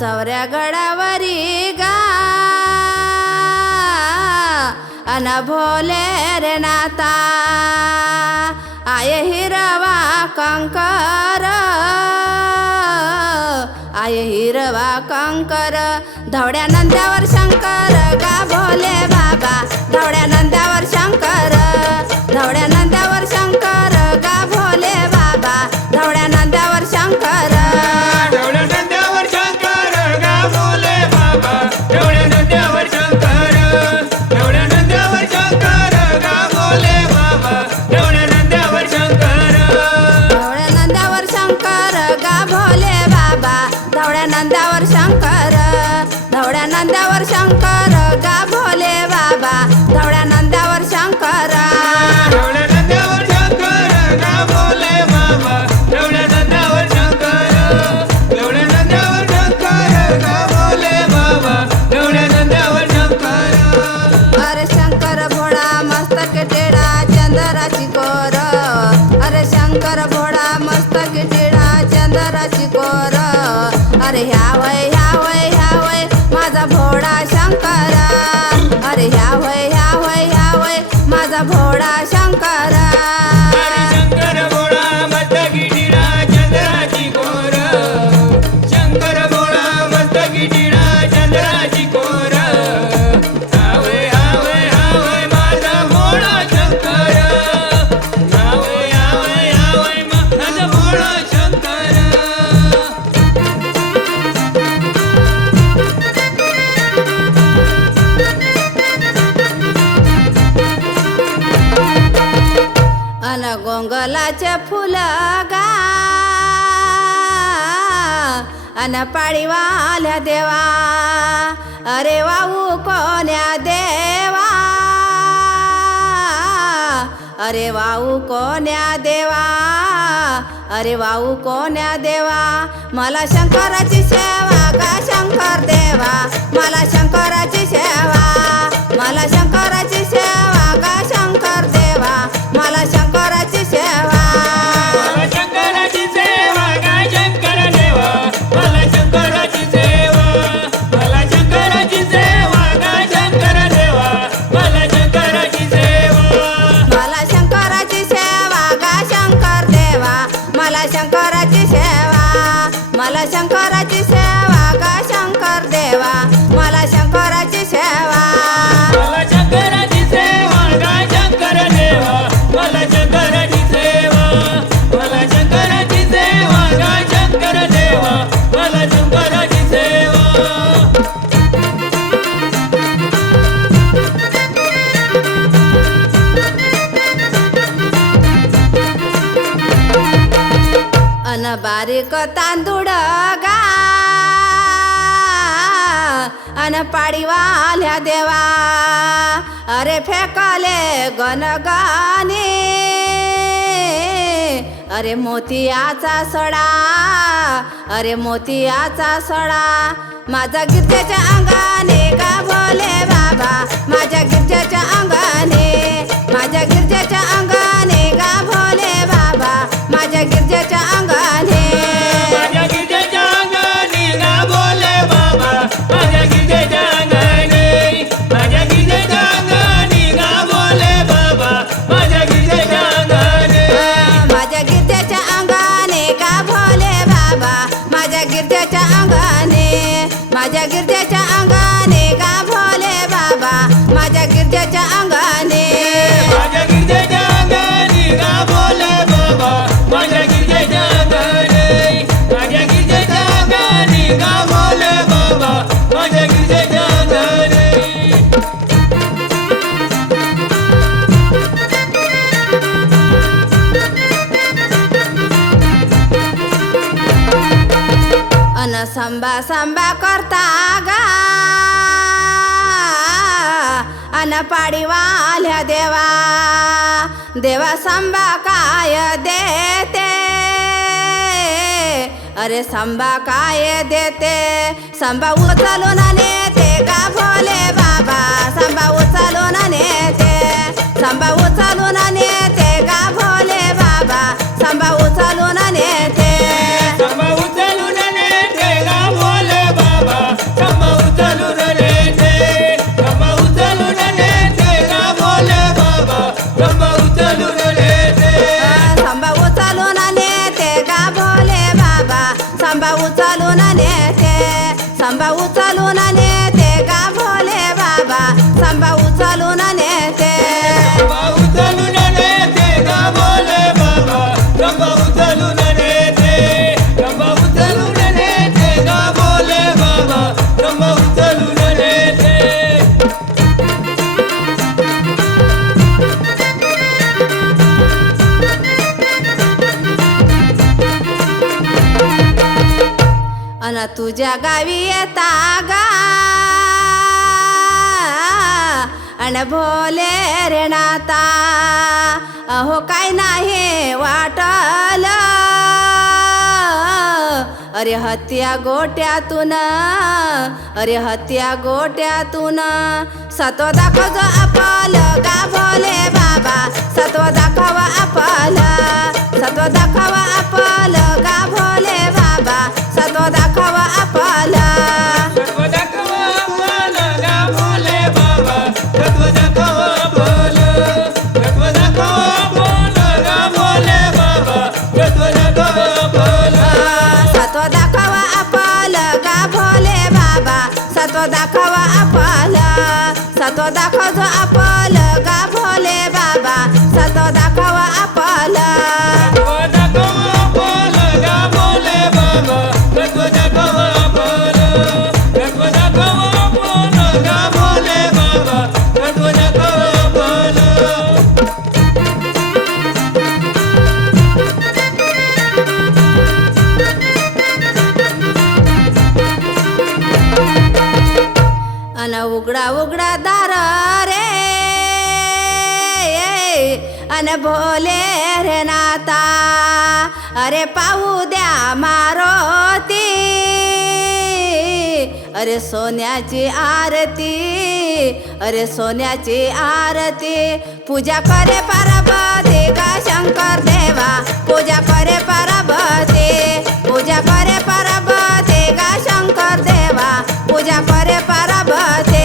चौऱ्या गडावरी गा. अन भोले रे नाता. आय हिरवा कंकर. आय हिरवा कंकर. धवड्या नंद्यावर शंकर गा भोले बाबा. धवड्या नंद्यावर ಶಂಕರ फुलगा. अन पाळीवाल्या देवा. अरे वाऊ कोण्या देवा. अरे वाऊ कोण्या देवा. अरे वाऊ कोण्या देवा. मला शंकराची सेवा का शंकर देवा? मला शंकराची सेवा. मला शंकराची सेवा का शंकर देवा? मला शंकराची पाडीवाल्या देवा. अरे फेकले गणगाने. अरे मोतियाचा सडा. अरे मोतियाचा सडा. माझा गिरजाच्या अंगाने का बोले बाबा. माझ्या गिरजाच्या अंगाने. माझ्या गिरजेच्या अंगाने गा भोले बाबा. माझ्या गिरजेच्या अंगाने. संबा संबा करता गा. अनपाडीवाल्या देवा देवा संबा काय देते? अरे संबा काय देते? संबा उचलून नेते का भोले बाबा? संबा उचलून नेते संबा उचलून চালো না तुझ्या गावी येता गा. अण भोले रे नाता. अहो काय नाही वाटल. अरे हत्या गोट्यातून. अरे हत्या गोट्यातून. सत्व दाखव आपल गा भोले बाबा. सत्व दाखव आपल सत्व दाखव आपल गा भोले बाबा. सत्व दाखव आपल दाखव बाबा. दाखव दाखव बाबा. दाखव सत्व दाखव आपल गा भोले बाबा. सत्व दाखव आपल सत्व दाखव आपल अरे पाहू द्या मारोती. अरे सोन्याची आरती अरे सोन्याची आरती. पूजा करे परबते गा शंकर देवा. पूजा करे परबते पूजा करे परबते गा शंकर देवा. पूजा करे पार्वती.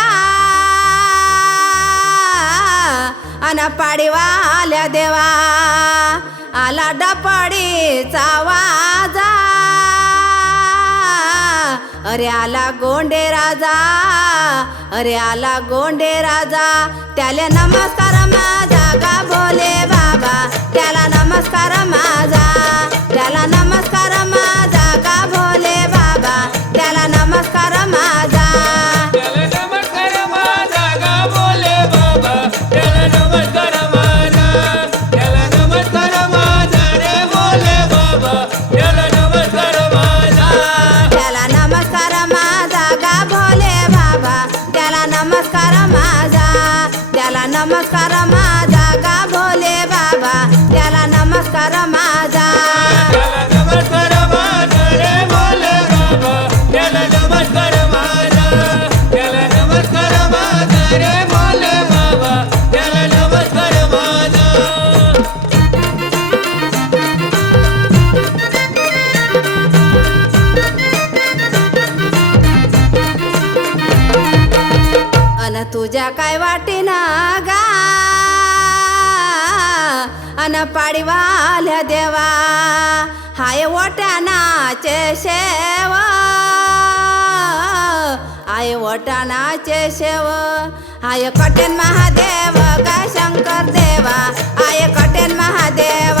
गा पाडीवा आल्या देवा. आला डपडीचा वाजा अरे आला गोंडे राजा. अरे आला गोंडे राजा. त्याला नमस्कार माझा गा बोले बाबा. त्याला अन पाडीवाल्या देवा. हाय वटाणाचे शेव. हाय वटाणाचे शेव. हाय कटेन महादेव का शंकर देवा हाय कटेन महादेव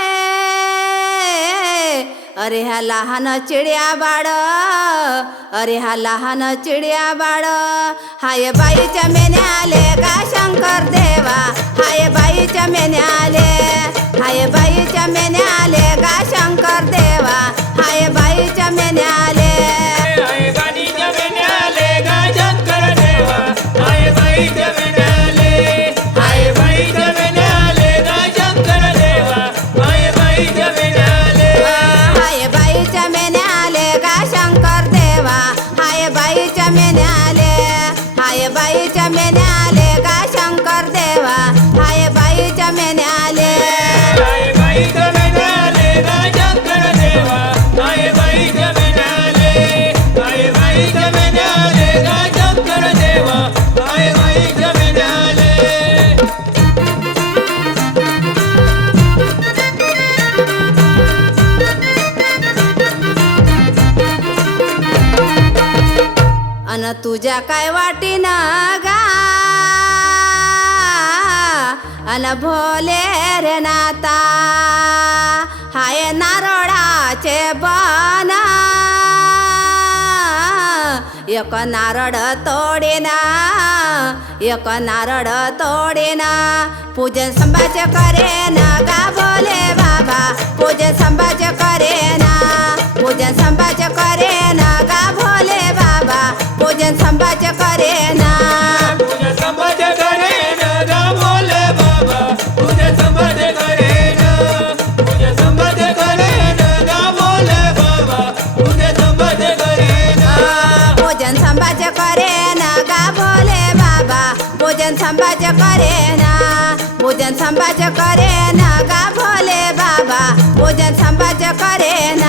अरे ह्या लहान चिड्या बाळ अरे हा लहान चिड्या बाळ. हाय बाईच्या मेन्याले का शंकर देवा? हाय बाईच्या मेन्याले हाय बाईच्या मेन्याले का शंकर देवा? हाय बाईच्या मेन्या अन भोले रे नाता. हाय नारळाचे बन एक नारळ तोडेना. एक नारळ तोडेना. पूजन करे ना गा भोले बाबा पूजन संभाचे करेना. पूजन संभाचे करेना. गा भोले बाबा पूजन करे करेना. संभाज करे करेना का भोले बाबा. पूजन संभाचे करेना